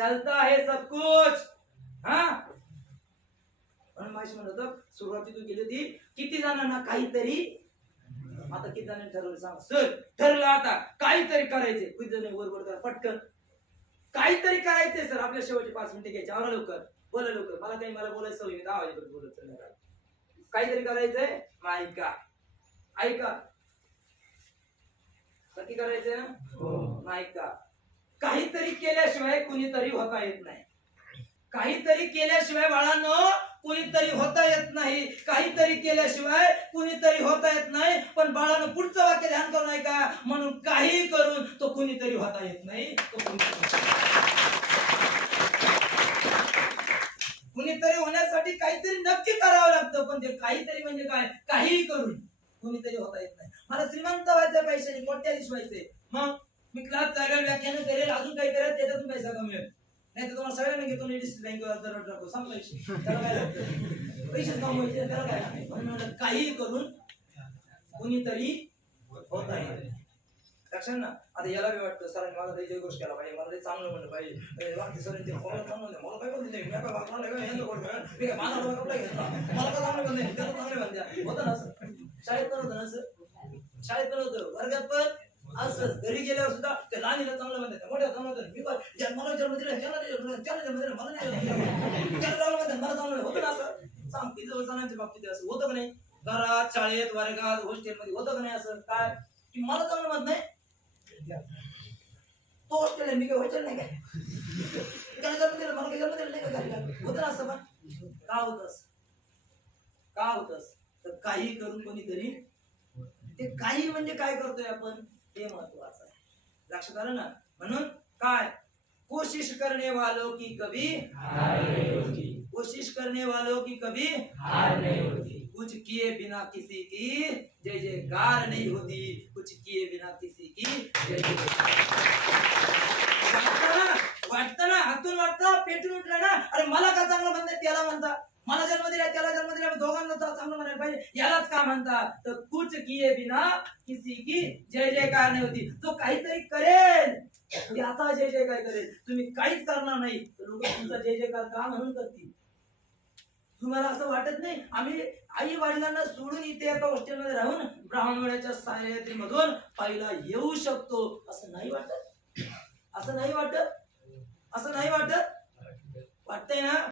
चलता है सब कुछ. हा? म्हणून माहिती म्हणत होतं सुरुवातीतून गेली होती किती जणांना काहीतरी आता किती जणांनी ठरवलं सांग. सर ठरलं आता काहीतरी करायचे किती जण बरोबर करा पटकन. काहीतरी करायचंय सर. आपल्या शेवटचे पाच मिनिटं घ्यायचे. आवरा लवकर. बोला लवकर. मला काही मला बोलायचं नाही, दहा वाजेपर्यंत बोलत. काहीतरी करायचंय? मग ऐका. ऐका. नक्की करायचंय? ना मग ऐका. काहीतरी केल्याशिवाय कुणीतरी होता येत नाही. काहीतरी केल्याशिवाय बाळांनो कुणीतरी होता येत नाही. काहीतरी केल्याशिवाय कुणीतरी होता येत नाही. पण बाळानं पुढचं वाक्य ध्यान करून का? म्हणून काही करून तो कुणीतरी होता येत नाही. तो कुणीतरी होण्यासाठी काहीतरी नक्की करावं लागतं पण ते काहीतरी म्हणजे काय? काहीही करून कुणीतरी होता येत नाही. मला श्रीमंत व्हायचं पैशाने कोट्याधीश व्हायचे मग व्याख्यान करेल अजून काही करेल त्याच्यातून पैसा कमवेल नाही तर तुम्हाला सगळ्यांना घेतो लेडीज बँकेवर दरड टाकू संपला विषय. त्याला पैसेच कमवायचे त्याला काय म्हणून म्हणलं, काहीही करून कुणीतरी होत आहे. लक्षात ना? आता याला बी वाटतं सरांनी मला काही गोष्ट केला पाहिजे मला लई चांगलं म्हणलं पाहिजे. वाटते सर ते मला चांगलं मला काय बोलते मी काय वागणार नाही, काय यांचं गोष्ट आहे. मी काय मानाला वागणार नाही घेतला. मला काय चांगलं म्हणते त्याला चांगलं म्हणते होतं ना असं? शाळेत पण होतं ना असं? शाळेत पण होतं. वर्गात पण? आज घरी गेल्यावर सुद्धा त्या लहानीला चांगलं म्हणतात मोठ्या चांगलं म्हणतात मी पण ज्या- मला जन्म दिला त्याला जन्म दिला, मला नाही त्याला चांगलं म्हणतात मला चांगलं होतं ना असं? सांग किती जणांच्या बाबतीत असं होतं का नाही? घरात शाळेत वर्गात हॉस्टेलमध्ये होतं का नाही असं? काय? की मला चांगलं म्हणत नाही? तो हॉस्टेल आहे मी काय हॉस्टेल नाही काय त्याला जन्म दिला मला काही जन्म दिला नाही का होतं ना असं पण? का होतस का होतस तर काही करून कोणीतरी ते काही म्हणजे काय करतोय आपण? हे महत्वाचं आहे. लक्षात आलं ना? म्हणून काय? कोशिश करने वालों की कभी कोशिश करने वालों की कभी कुछ किए बिना किसी की जय जयकार नहीं होती. कुछ किए बिना किसी की जय जयकार वाटतं ना? हातून वाटतं पेटून उठलं ना? अरे मला का चांगलं म्हणतात त्याला म्हणता? मला जन्म दिला त्याला जन्म दिला दोघांना चांगलं म्हणायला पाहिजे. यालाच का म्हणता तर कुछ किए बिना किसी की जय जयकार नाही होती. जो काहीतरी करेल. त्याचा जय जयकार करेल. तुम्ही काहीच करणार नाही. तर लोक तुमचा जय जयकार का म्हणून करतील? तुम्हाला असं वाटत नाही? आम्ही आई वडिलांना सोडून इथे एका हॉस्टेलमध्ये राहून ब्राह्मणाच्या सहाय्यतेमधून पाहिला येऊ शकतो. असं नाही वाटत? असं नाही वाटत? असं नाही वाटत? वाटतंय ना?